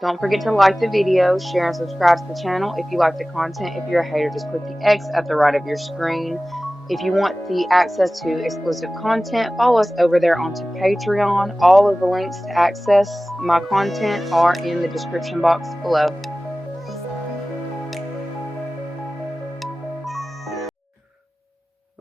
Don't forget to like the video, share and subscribe to the channel if you like the content. If you're a hater, just click the X at the right of your screen. If you want the access to exclusive content, follow us over there onto Patreon. All of the links to access my content are in the description box below.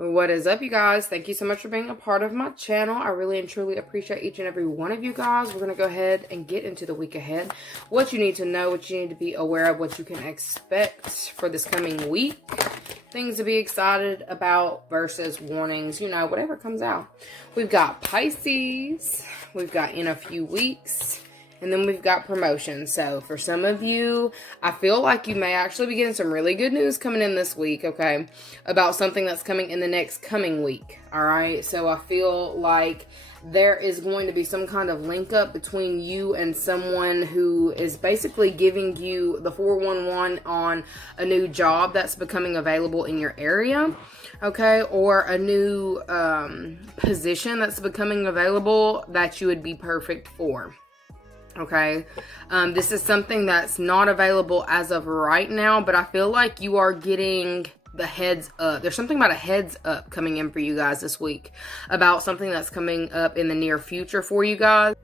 What is up, you guys? Thank you so much for being a part of my channel. I really and truly appreciate each and every one of you guys. We're going to go ahead and get into the week ahead. What you need to know, what you need to be aware of, what you can expect for this coming week. Things to be excited about versus warnings, you know, whatever comes out. We've got Pisces. We've got in a few weeks. And then we've got promotions. So for some of you, I feel like you may actually be getting some really good news coming in this week, okay, about something that's coming in the next coming week, all right? So I feel like there is going to be some kind of link up between you and someone who is basically giving you the 411 on a new job that's becoming available in your area, okay, or a new position that's becoming available that you would be perfect for. Okay, this is something that's not available as of right now, but I feel like you are getting the heads up. There's something about a heads up coming in for you guys this week about something that's coming up in the near future for you guys.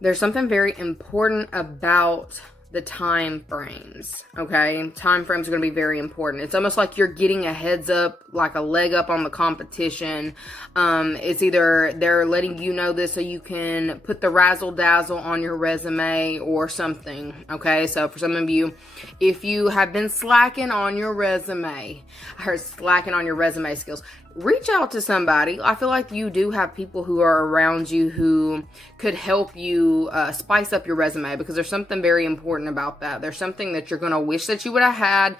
There's something very important about the time frames, okay? Time frames are going to be very important. It's almost like you're getting a heads up, like a leg up on the competition. It's either they're letting you know this so you can put the razzle dazzle on your resume or something, okay? So for some of you, if you have been slacking on your resume, slacking on your resume skills, reach out to somebody. I feel like you do have people who are around you who could help you spice up your resume, because there's something very important about that. There's something that you're going to wish that you would have had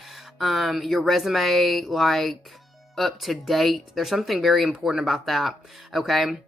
your resume like up to date. There's something very important about that, okay?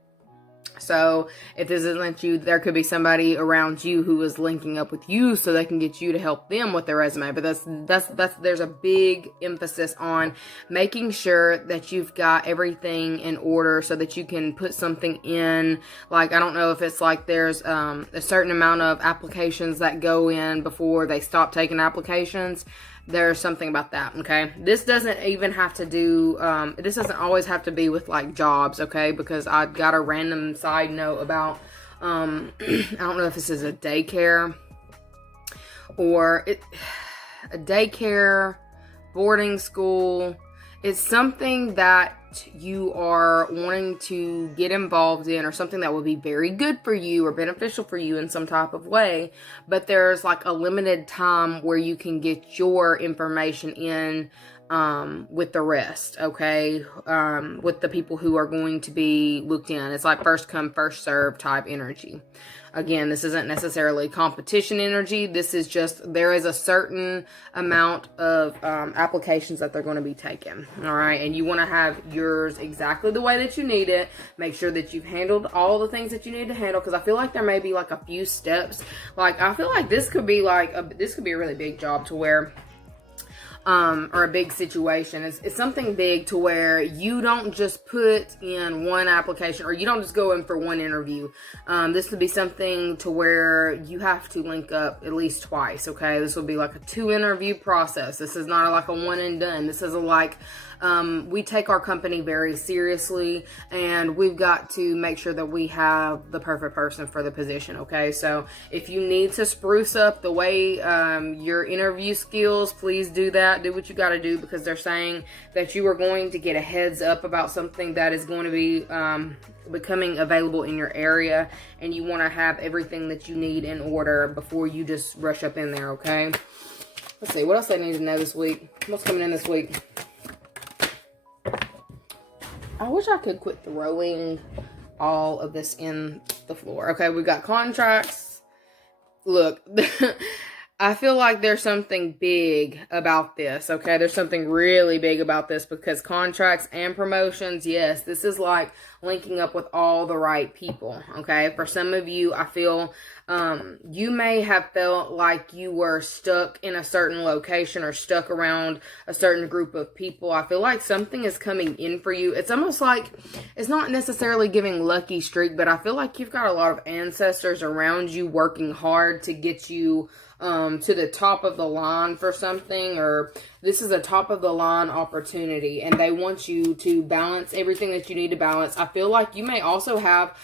So if this isn't you, there could be somebody around you who is linking up with you so they can get you to help them with their resume. But there's a big emphasis on making sure that you've got everything in order so that you can put something in. Like, I don't know if it's like there's a certain amount of applications that go in before they stop taking applications. There's something about that, okay? This doesn't even have to do, this doesn't always have to be with, like, jobs, okay? Because I got a random side note about, I don't know if this is a daycare or a daycare, boarding school. It's something that you are wanting to get involved in, or something that will be very good for you or beneficial for you in some type of way, but there's like a limited time where you can get your information in with the rest, okay, with the people who are going to be looked in. It's like first come, first serve type energy. Again, this isn't necessarily competition energy. This is just, there is a certain amount of applications that they're going to be taking. All right. And you want to have yours exactly the way that you need it. Make sure that you've handled all the things that you need to handle. Because I feel like there may be like a few steps. Like, I feel like this could be like, this could be a really big job to where, or a big situation. It's something big to where you don't just put in one application, or you don't just go in for one interview. This would be something to where you have to link up at least twice, okay? This will be like a 2-interview process. This is not like a one and done. This is a like, we take our company very seriously, and we've got to make sure that we have the perfect person for the position, okay? So if you need to spruce up the way your interview skills, please do that. Do what you got to do, because they're saying that you are going to get a heads up about something that is going to be becoming available in your area, and you want to have everything that you need in order before you just rush up in there, okay? Let's see, what else I need to know this week? What's coming in this week? I wish I could quit throwing all of this in the floor. Okay, we've got contracts. Look, I feel like there's something big about this, okay? There's something really big about this because contracts and promotions, yes, this is like linking up with all the right people, okay? For some of you, I feel you may have felt like you were stuck in a certain location or stuck around a certain group of people. I feel like something is coming in for you. It's almost like, it's not necessarily giving lucky streak, but I feel like you've got a lot of ancestors around you working hard to get you to the top of the line for something, or this is a top of the line opportunity and they want you to balance everything that you need to balance. I feel like you may also have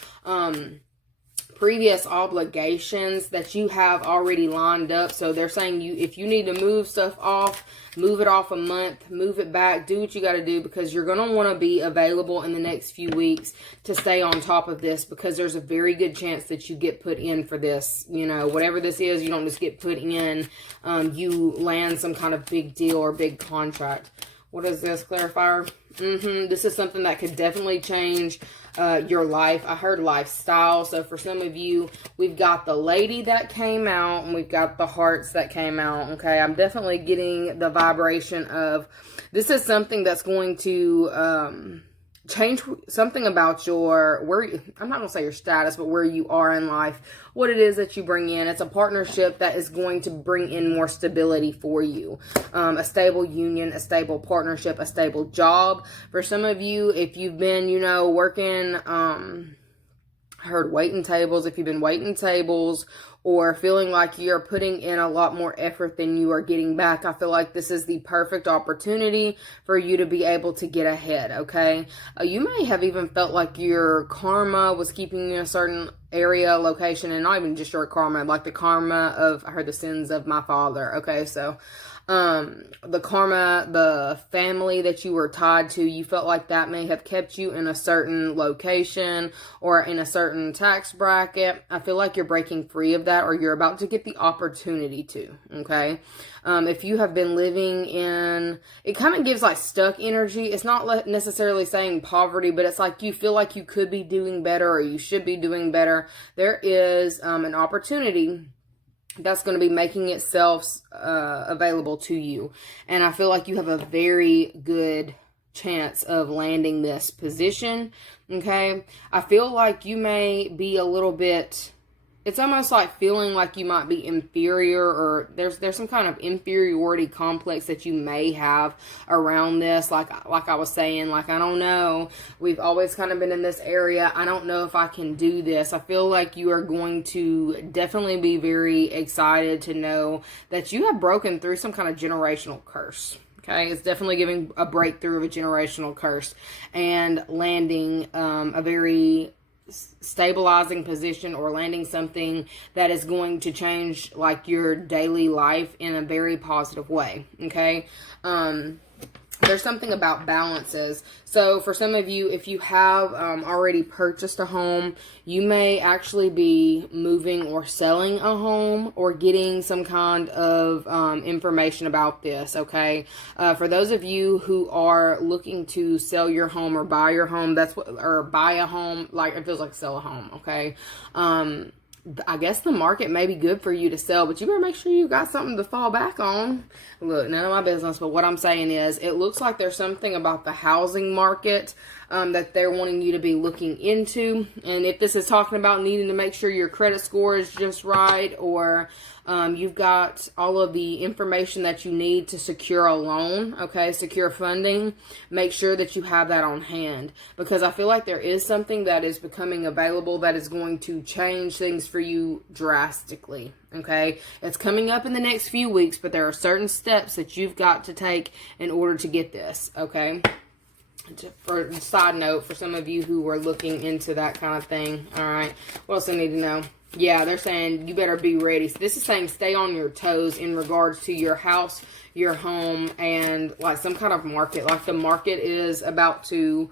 previous obligations that you have already lined up. So they're saying if you need to move stuff off, move it off a month, move it back, do what you got to do, because you're going to want to be available in the next few weeks to stay on top of this, because there's a very good chance that you get put in for this. You know, whatever this is, you don't just get put in, you land some kind of big deal or big contract. What is this, clarifier? This is something that could definitely change your life. I heard lifestyle. So for some of you, we've got the lady that came out and we've got the hearts that came out. Okay, I'm definitely getting the vibration of this is something that's going to change something about your, I'm not going to say your status, but where you are in life, what it is that you bring in. It's a partnership that is going to bring in more stability for you. A stable union, a stable partnership, a stable job. For some of you, if you've been, you know, working, I heard waiting tables, if you've been waiting tables or feeling like you're putting in a lot more effort than you are getting back, I feel like this is the perfect opportunity for you to be able to get ahead, okay? You may have even felt like your karma was keeping you in a certain area, location, and not even just your karma, like the karma of, I heard the sins of my father, okay? So the karma, the family that you were tied to, you felt like that may have kept you in a certain location or in a certain tax bracket. I feel like you're breaking free of that, or you're about to get the opportunity to, okay? If you have been living in, it kind of gives like stuck energy. It's not necessarily saying poverty, but it's like you feel like you could be doing better or you should be doing better. There is an opportunity that's going to be making itself available to you. And I feel like you have a very good chance of landing this position, okay? I feel like you may be a little bit, it's almost like feeling like you might be inferior, or there's some kind of inferiority complex that you may have around this. Like I was saying, like, I don't know, we've always kind of been in this area. I don't know if I can do this. I feel like you are going to definitely be very excited to know that you have broken through some kind of generational curse. Okay, it's definitely giving a breakthrough of a generational curse and landing a very stabilizing position, or landing something that is going to change like your daily life in a very positive way. Okay, there's something about balances. So for some of you, if you have already purchased a home, you may actually be moving or selling a home or getting some kind of information about this, okay? For those of you who are looking to sell your home or buy your home, or buy a home, like it feels like sell a home, okay? I guess the market may be good for you to sell, but you better make sure you got something to fall back on. Look, none of my business, but what I'm saying is it looks like there's something about the housing market that they're wanting you to be looking into. And if this is talking about needing to make sure your credit score is just right, or you've got all of the information that you need to secure a loan, okay, secure funding, make sure that you have that on hand, because I feel like there is something that is becoming available that is going to change things for you drastically, okay? It's coming up in the next few weeks, but there are certain steps that you've got to take in order to get this, okay? For a side note, for some of you who were looking into that kind of thing, all right, what else I need to know? Yeah, they're saying you better be ready. So this is saying stay on your toes in regards to your house, your home, and like some kind of market. Like the market is about to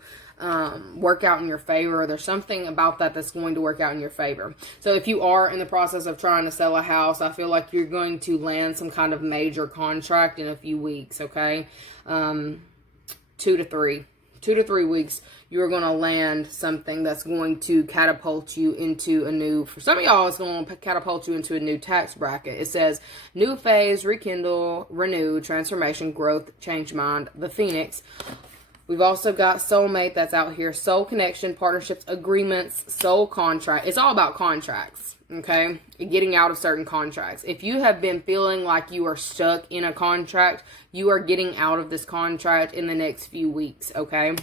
work out in your favor. There's something about that that's going to work out in your favor. So if you are in the process of trying to sell a house, I feel like you're going to land some kind of major contract in a few weeks, okay? 2 to 3 2 to 3 weeks, you're going to land something that's going to catapult you into a new, for some of y'all, it's going to catapult you into a new tax bracket. It says, new phase, rekindle, renew, transformation, growth, change mind, the Phoenix. We've also got soulmate that's out here, soul connection, partnerships, agreements, soul contract. It's all about contracts, okay? Getting out of certain contracts. If you have been feeling like you are stuck in a contract, you are getting out of this contract in the next few weeks, okay?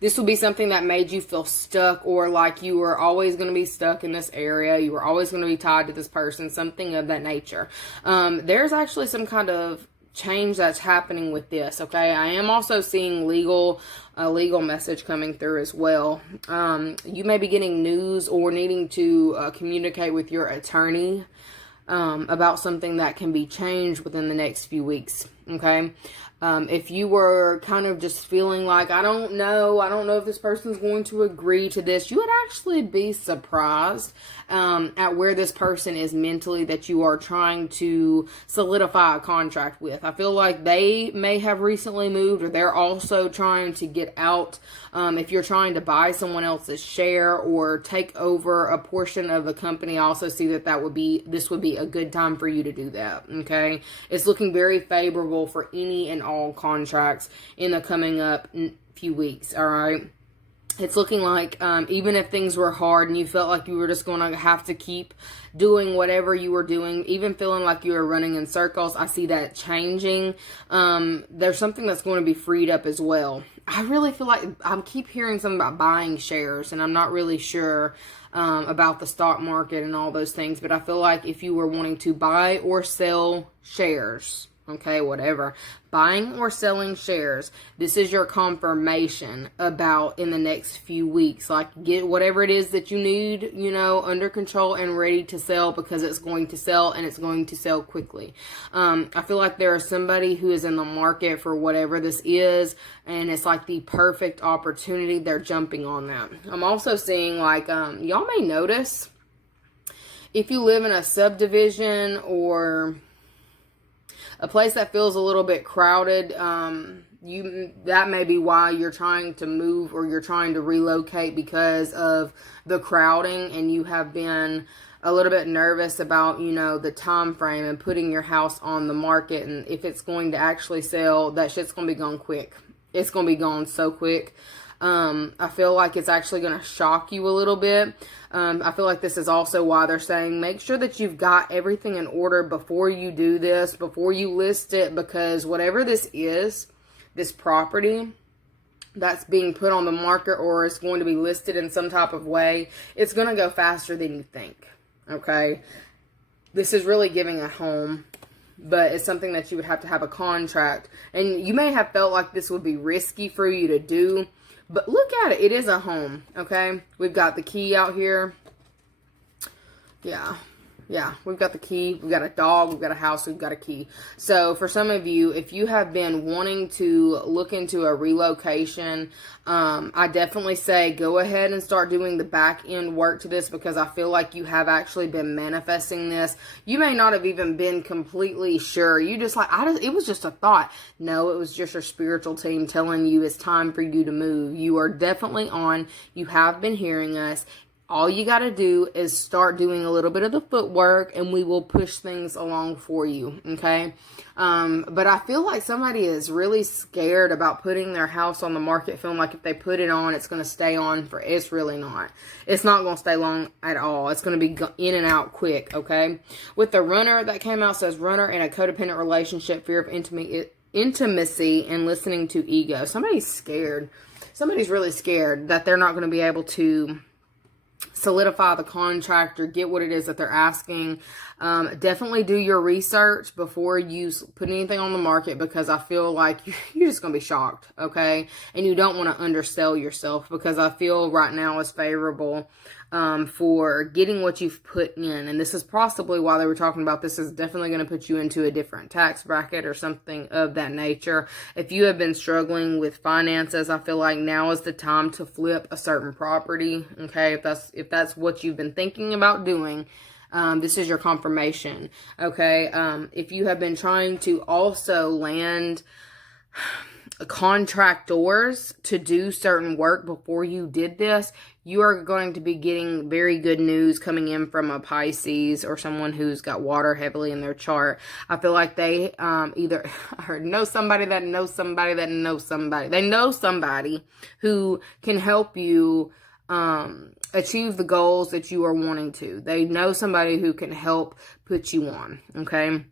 This will be something that made you feel stuck, or like you were always going to be stuck in this area. You were always going to be tied to this person, something of that nature. There's actually some kind of change that's happening with this, okay? I am also seeing a legal message coming through as well. You may be getting news or needing to communicate with your attorney about something that can be changed within the next few weeks, okay? If you were kind of just feeling like, I don't know if this person's going to agree to this, you would actually be surprised at where this person is mentally that you are trying to solidify a contract with. I feel like they may have recently moved, or they're also trying to get out. If you're trying to buy someone else's share or take over a portion of the company, I also see that this would be a good time for you to do that, okay? It's looking very favorable for any and all contracts in the coming up few weeks, all right? It's looking like even if things were hard and you felt like you were just going to have to keep doing whatever you were doing, even feeling like you were running in circles, I see that changing. There's something that's going to be freed up as well. I really feel like I keep hearing something about buying shares, and I'm not really sure about the stock market and all those things, but I feel like if you were wanting to buy or sell shares, okay, whatever, buying or selling shares, this is your confirmation about in the next few weeks. Like, get whatever it is that you need, under control and ready to sell, because it's going to sell, and it's going to sell quickly. I feel like there is somebody who is in the market for whatever this is, and it's like the perfect opportunity. They're jumping on that. I'm also seeing like, y'all may notice if you live in a subdivision or a place that feels a little bit crowded, that may be why you're trying to move or you're trying to relocate, because of the crowding, and you have been a little bit nervous about, the time frame and putting your house on the market, and if it's going to actually sell, that shit's going to be gone quick. It's going to be gone so quick. I feel like it's actually going to shock you a little bit. I feel like this is also why they're saying make sure that you've got everything in order before you do this, before you list it, because whatever this is, this property that's being put on the market or is going to be listed in some type of way, it's going to go faster than you think, okay? This is really giving a home, but it's something that you would have to have a contract, and you may have felt like this would be risky for you to do. But look at it. It is a home, okay? We've got the key out here. Yeah. We've got the key. We've got a dog. We've got a house. We've got a key. So for some of you, if you have been wanting to look into a relocation, I definitely say go ahead and start doing the back end work to this, because I feel like you have actually been manifesting this. You may not have even been completely sure. You just like, it was just a thought. No, it was just your spiritual team telling you it's time for you to move. You are definitely on. You have been hearing us. All you got to do is start doing a little bit of the footwork, and we will push things along for you, okay? But I feel like somebody is really scared about putting their house on the market, feeling like if they put it on, it's going to stay on for, it's really not. It's not going to stay long at all. It's going to be in and out quick, okay? With the runner that came out, says runner in a codependent relationship, fear of intimacy, and listening to ego. Somebody's scared. Somebody's really scared that they're not going to be able to solidify the contract or get what it is that they're asking. Definitely do your research before you put anything on the market, because I feel like you're just going to be shocked, okay? And you don't want to undersell yourself, because I feel right now is favorable for getting what you've put in. And this is possibly why they were talking about this is definitely going to put you into a different tax bracket or something of that nature. If you have been struggling with finances, I feel like now is the time to flip a certain property, okay? If that's what you've been thinking about doing, this is your confirmation, okay? If you have been trying to also land contractors to do certain work before you did this, you are going to be getting very good news coming in from a Pisces or someone who's got water heavily in their chart. I feel like they either know somebody that knows somebody that knows somebody. They know somebody who can help you achieve the goals that you are wanting to. They know somebody who can help put you on, okay?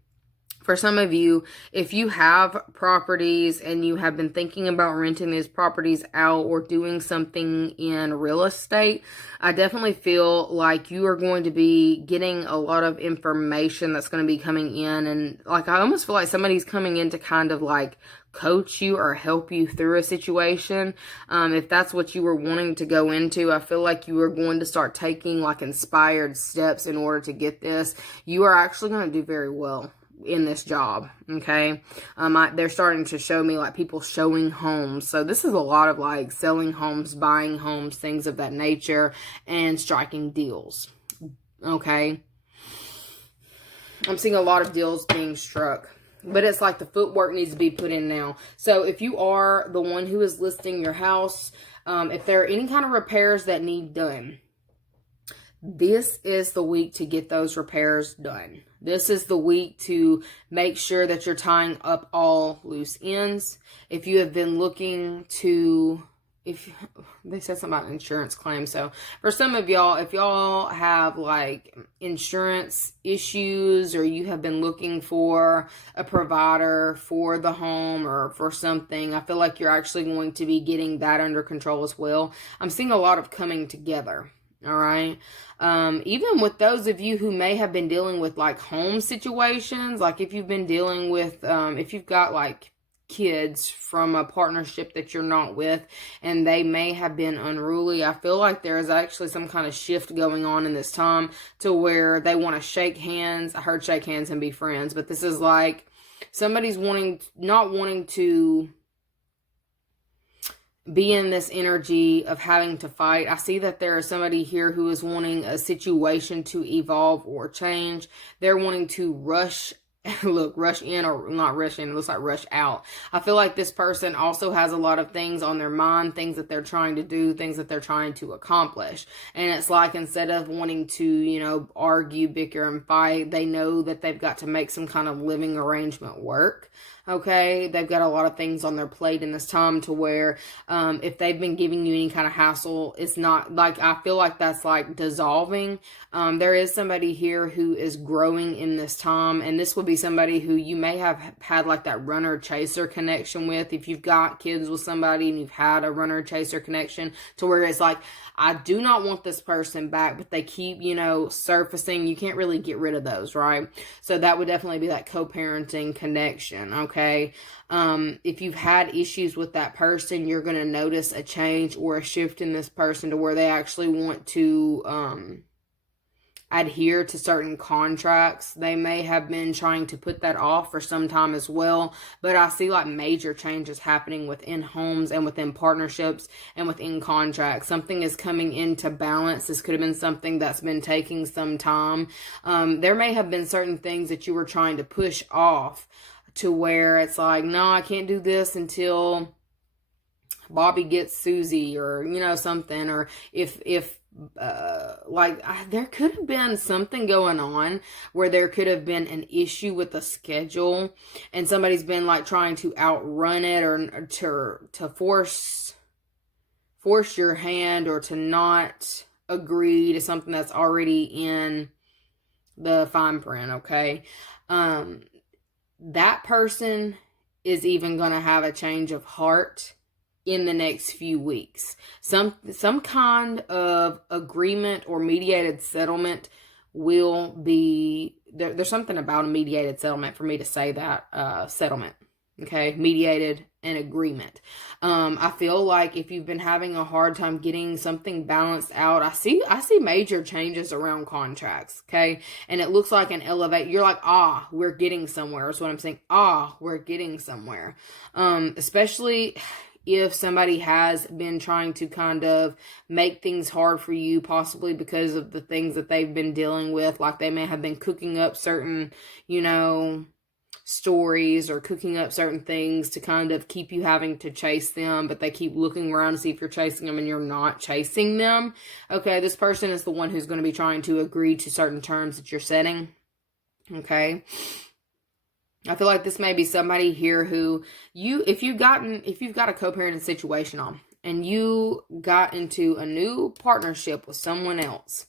For some of you, if you have properties and you have been thinking about renting these properties out or doing something in real estate, I definitely feel like you are going to be getting a lot of information that's going to be coming in. And like, I almost feel like somebody's coming in to kind of like coach you or help you through a situation. If that's what you were wanting to go into, I feel like you are going to start taking like inspired steps in order to get this. You are actually going to do very well in this job, okay? They're starting to show me like people showing homes. So this is a lot of like selling homes, buying homes, things of that nature, and striking deals, okay? I'm seeing a lot of deals being struck. But it's like the footwork needs to be put in now. So if you are the one who is listing your house, if there are any kind of repairs that need done, this is the week to get those repairs done. This is the week to make sure that you're tying up all loose ends. If you have been looking to, if they said something about insurance claims. So for some of y'all, if y'all have like insurance issues or you have been looking for a provider for the home or for something, I feel like you're actually going to be getting that under control as well. I'm seeing a lot of coming together. All right. Even with those of you who may have been dealing with like home situations, like if you've been dealing with, if you've got like kids from a partnership that you're not with and they may have been unruly, I feel like there is actually some kind of shift going on in this time to where they want to shake hands. I heard shake hands and be friends, but this is like somebody's not wanting to be in this energy of having to fight. I see that there is somebody here who is wanting a situation to evolve or change. They're wanting to rush in or not rush in. It looks like rush out. I feel like this person also has a lot of things on their mind, things that they're trying to do, things that they're trying to accomplish. And it's like instead of wanting to, argue, bicker, and fight, they know that they've got to make some kind of living arrangement work. Okay, they've got a lot of things on their plate in this time to where if they've been giving you any kind of hassle, it's not like, I feel like that's like dissolving. There is somebody here who is growing in this time, and this will be somebody who you may have had like that runner chaser connection with. If you've got kids with somebody and you've had a runner chaser connection to where it's like, I do not want this person back, but they keep, surfacing. You can't really get rid of those, right? So that would definitely be that co-parenting connection, okay? If you've had issues with that person, you're going to notice a change or a shift in this person to where they actually want to adhere to certain contracts. They may have been trying to put that off for some time as well, but I see like major changes happening within homes and within partnerships and within contracts. Something is coming into balance. This could have been something that's been taking some time. There may have been certain things that you were trying to push off to where it's like, no, I can't do this until Bobby gets Susie or, something. Or if there could have been something going on where there could have been an issue with the schedule and somebody's been like trying to outrun it or to force your hand or to not agree to something that's already in the fine print, okay? That person is even going to have a change of heart in the next few weeks. Some kind of agreement or mediated settlement will be, there's something about a mediated settlement for me to say that, settlement, okay, mediated and agreement. I feel like if you've been having a hard time getting something balanced out, I see major changes around contracts, okay, and it looks like an elevate. You're like, we're getting somewhere. Is what I'm saying. We're getting somewhere. Especially if somebody has been trying to kind of make things hard for you, possibly because of the things that they've been dealing with, like they may have been cooking up certain, stories or cooking up certain things to kind of keep you having to chase them, but they keep looking around to see if you're chasing them and you're not chasing them. Okay, this person is the one who's going to be trying to agree to certain terms that you're setting. Okay. I feel like this may be somebody here who if you've got a co-parenting situation on and you got into a new partnership with someone else,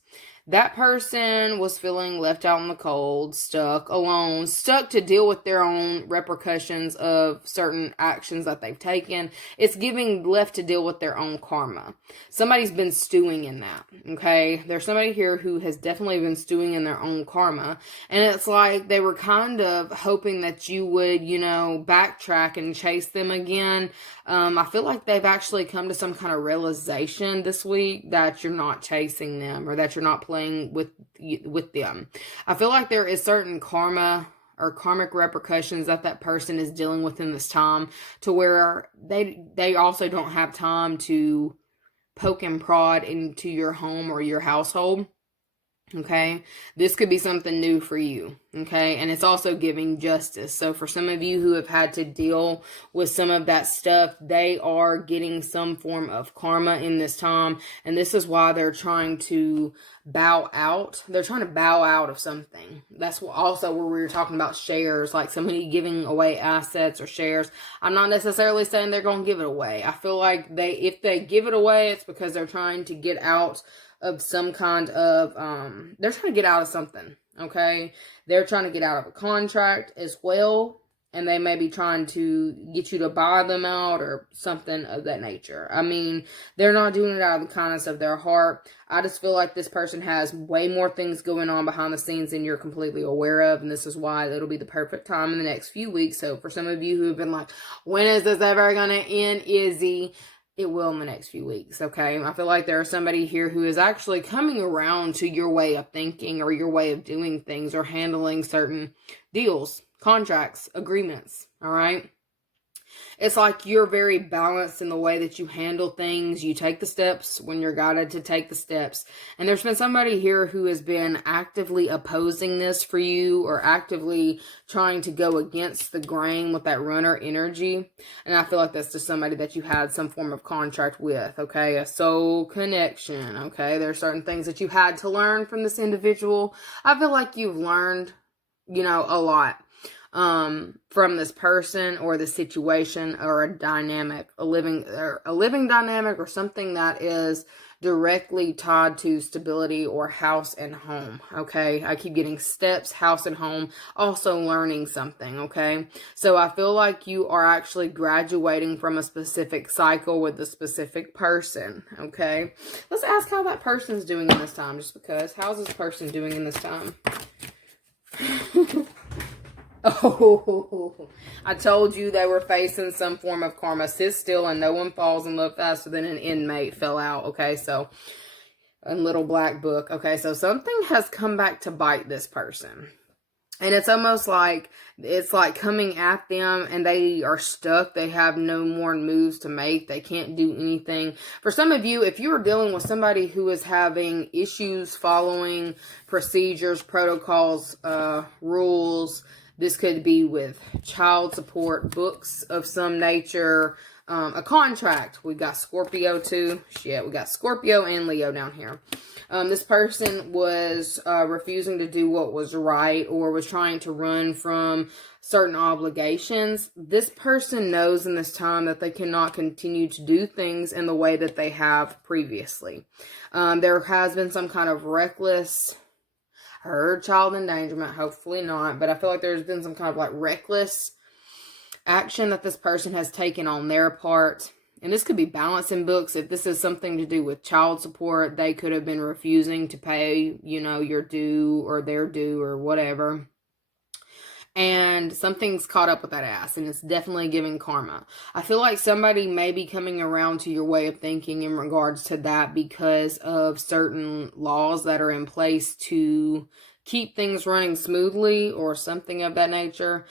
that person was feeling left out in the cold, stuck, alone, stuck to deal with their own repercussions of certain actions that they've taken. It's giving left to deal with their own karma. Somebody's been stewing in that, okay? There's somebody here who has definitely been stewing in their own karma. And it's like they were kind of hoping that you would, backtrack and chase them again. I feel like they've actually come to some kind of realization this week that you're not chasing them or that you're not playing with them. I feel like there is certain karma or karmic repercussions that person is dealing with in this time, to where they also don't have time to poke and prod into your home or your household. Okay, this could be something new for you. Okay, and it's also giving justice. So for some of you who have had to deal with some of that stuff, they are getting some form of karma in this time. And this is why they're trying to bow out. They're trying to bow out of something. That's also where we were talking about shares, like somebody giving away assets or shares. I'm not necessarily saying they're going to give it away. I feel like if they give it away, it's because they're trying to get out of some kind of, they're trying to get out of something, okay? They're trying to get out of a contract as well, and they may be trying to get you to buy them out or something of that nature. I mean, they're not doing it out of the kindness of their heart. I just feel like this person has way more things going on behind the scenes than you're completely aware of, and this is why it'll be the perfect time in the next few weeks. So for some of you who have been like, when is this ever going to end, Izzy? It will in the next few weeks, okay? I feel like there is somebody here who is actually coming around to your way of thinking or your way of doing things or handling certain deals, contracts, agreements, all right? It's like you're very balanced in the way that you handle things. You take the steps when you're guided to take the steps. And there's been somebody here who has been actively opposing this for you or actively trying to go against the grain with that runner energy. And I feel like that's just somebody that you had some form of contract with, okay? A soul connection, okay? There are certain things that you had to learn from this individual. I feel like you've learned, a lot from this person or the situation or a dynamic, a living dynamic or something that is directly tied to stability or house and home. Okay. I keep getting steps, house and home, also learning something. Okay. So I feel like you are actually graduating from a specific cycle with a specific person. Okay. Let's ask how that person's doing in this time, just because. How's this person doing in this time? Oh, I told you they were facing some form of karma. Sit still and no one falls in love faster than an inmate fell out. Okay, so a little black book. Okay, so something has come back to bite this person. And it's almost like it's like coming at them and they are stuck. They have no more moves to make. They can't do anything. For some of you, if you are dealing with somebody who is having issues following procedures, protocols, rules, this could be with child support, books of some nature, a contract. We got Scorpio too. Shit, we got Scorpio and Leo down here. This person was refusing to do what was right or was trying to run from certain obligations. This person knows in this time that they cannot continue to do things in the way that they have previously. There has been some kind of reckless... I heard child endangerment, hopefully not, but I feel like there's been some kind of like reckless action that this person has taken on their part. And this could be balancing books. If this is something to do with child support, they could have been refusing to pay, your due or their due or whatever. And something's caught up with that ass, and it's definitely giving karma. I feel like somebody may be coming around to your way of thinking in regards to that because of certain laws that are in place to keep things running smoothly or something of that nature.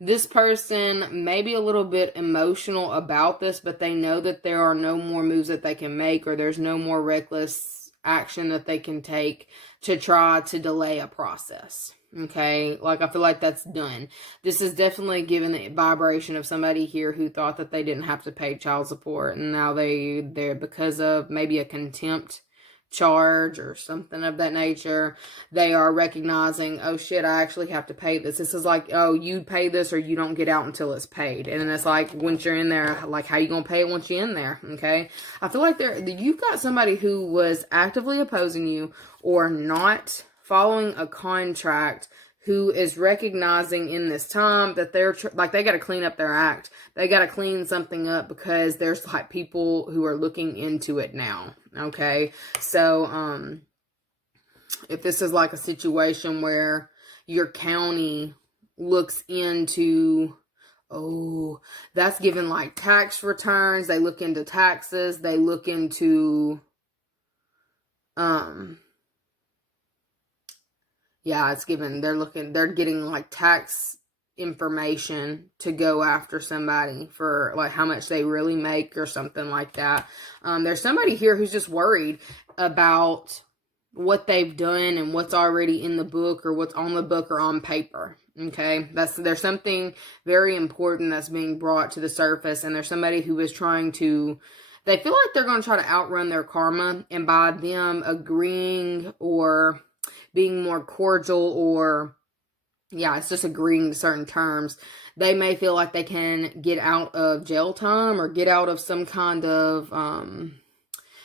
This person may be a little bit emotional about this, but they know that there are no more moves that they can make or there's no more reckless action that they can take to try to delay a process. Okay, like I feel like that's done. This is definitely given the vibration of somebody here who thought that they didn't have to pay child support, and now they're because of maybe a contempt charge or something of that nature, they are recognizing, oh shit, I actually have to pay this. This is like, oh, you pay this or you don't get out until it's paid. And then it's like, once you're in there, like, how you gonna pay it once you're in there? Okay, I feel like you've got somebody who was actively opposing you or not following a contract, who is recognizing in this time that they're like, they got to clean up their act. They got to clean something up because there's like people who are looking into it now. Okay. So, if this is like a situation where your county looks into, oh, that's given like tax returns. They look into taxes. They look into, yeah, it's given, they're getting like tax information to go after somebody for like how much they really make or something like that. There's somebody here who's just worried about what they've done and what's already in the book or what's on the book or on paper. Okay, there's something very important that's being brought to the surface, and there's somebody who is trying to, they feel like they're going to try to outrun their karma, and by them agreeing or being more cordial, or yeah, it's just agreeing to certain terms, they may feel like they can get out of jail time or get out of some kind of,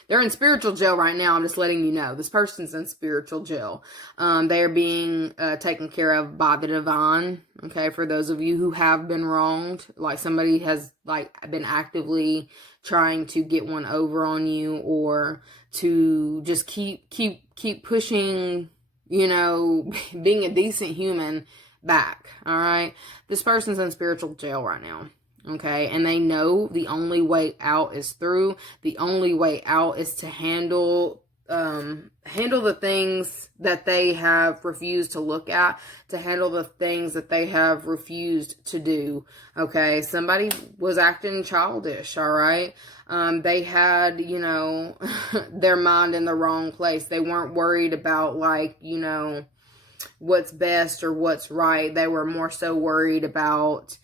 they're in spiritual jail right now. I'm just letting you know. This person's in spiritual jail. They're being taken care of by the divine. Okay, for those of you who have been wronged, like somebody has like been actively trying to get one over on you, or to just keep pushing, you know, being a decent human back. All right, this person's in spiritual jail right now. Okay, and they know the only way out is through. The only way out is to handle the things that they have refused to look at, to handle the things that they have refused to do. Okay, somebody was acting childish, all right? They had, you know, their mind in the wrong place. They weren't worried about, like, you know, what's best or what's right. They were more so worried about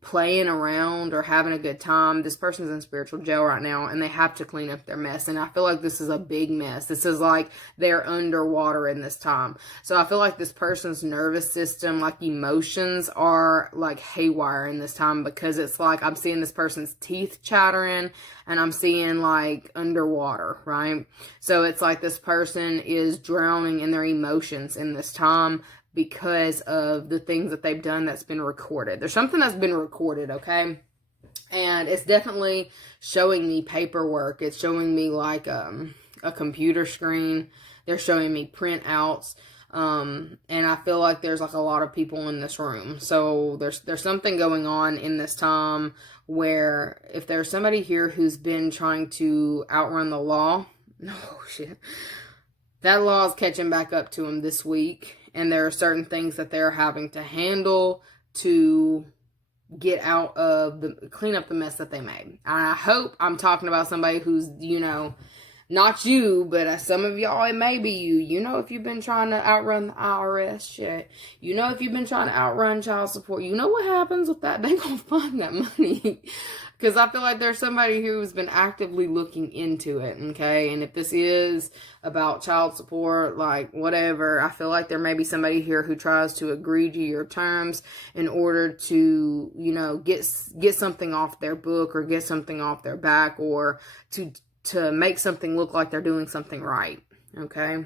playing around or having a good time. This person's in spiritual jail right now, and they have to clean up their mess. And I feel like this is a big mess. This is like they're underwater in this time. So I feel like this person's nervous system, like emotions, are like haywire in this time, because it's like I'm seeing this person's teeth chattering, and I'm seeing like underwater, right? So it's like this person is drowning in their emotions in this time, because of the things that they've done that's been recorded. There's something that's been recorded, okay? And it's definitely showing me paperwork. It's showing me like a computer screen. They're showing me printouts. And I feel like there's like a lot of people in this room. So there's something going on in this time where if there's somebody here who's been trying to outrun the law, oh shit, that law is catching back up to them this week. And there are certain things that they're having to handle to get out of clean up the mess that they made. I hope I'm talking about somebody who's, you know, not you, but some of y'all, it may be you. You know, if you've been trying to outrun the IRS shit, you know, if you've been trying to outrun child support, you know what happens with that? They gonna find that money. Because I feel like there's somebody who's been actively looking into it, okay? And if this is about child support, like, whatever, I feel like there may be somebody here who tries to agree to your terms in order to, you know, get something off their book, or get something off their back, or to make something look like they're doing something right, okay?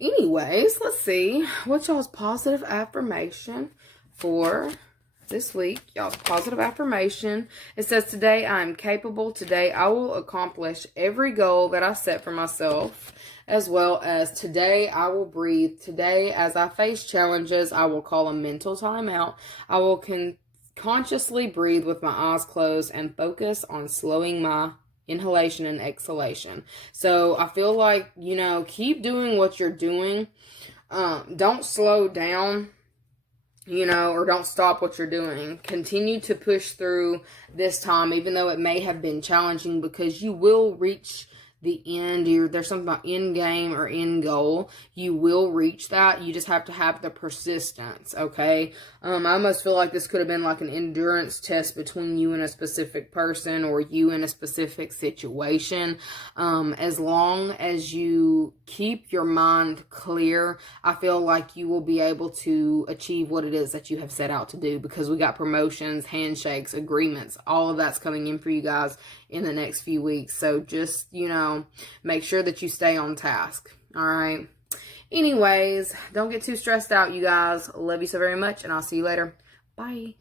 Anyways, let's see. What's y'all's positive affirmation for this week? Y'all's positive affirmation. It says, today I am capable. Today I will accomplish every goal that I set for myself. As well as, today I will breathe. Today, as I face challenges, I will call a mental timeout. I will consciously breathe with my eyes closed and focus on slowing my inhalation and exhalation. So I feel like, you know, keep doing what you're doing. Don't slow down, you know, or don't stop what you're doing. Continue to push through this time, even though it may have been challenging, because you will reach the end. There's something about end game or end goal. You will reach that. You just have to have the persistence, okay? I almost feel like this could have been like an endurance test between you and a specific person, or you in a specific situation. As long as you keep your mind clear, I feel like you will be able to achieve what it is that you have set out to do, because we got promotions, handshakes, agreements, all of that's coming in for you guys in the next few weeks. So just, make sure that you stay on task. All right. Anyways, don't get too stressed out, you guys. Love you so very much, and I'll see you later. Bye.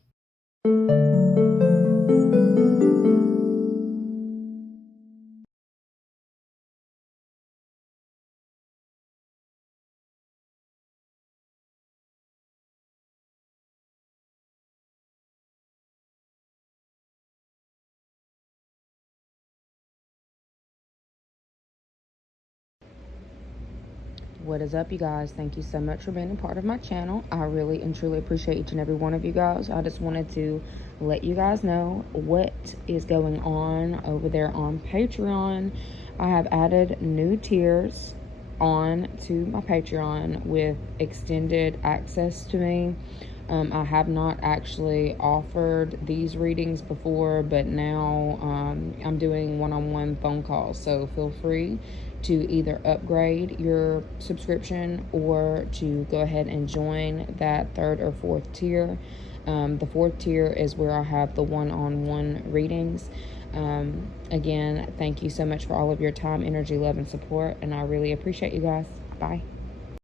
What is up, you guys? Thank you so much for being a part of my channel. I really and truly appreciate each and every one of you guys. I just wanted to let you guys know what is going on over there on Patreon. I have added new tiers on to my Patreon with extended access to me. I have not actually offered these readings before, but now I'm doing one-on-one phone calls. So feel free to either upgrade your subscription or to go ahead and join that 3rd or 4th tier. The 4th tier is where I have the one-on-one readings. Again, thank you so much for all of your time, energy, love, and support, and I really appreciate you guys. Bye.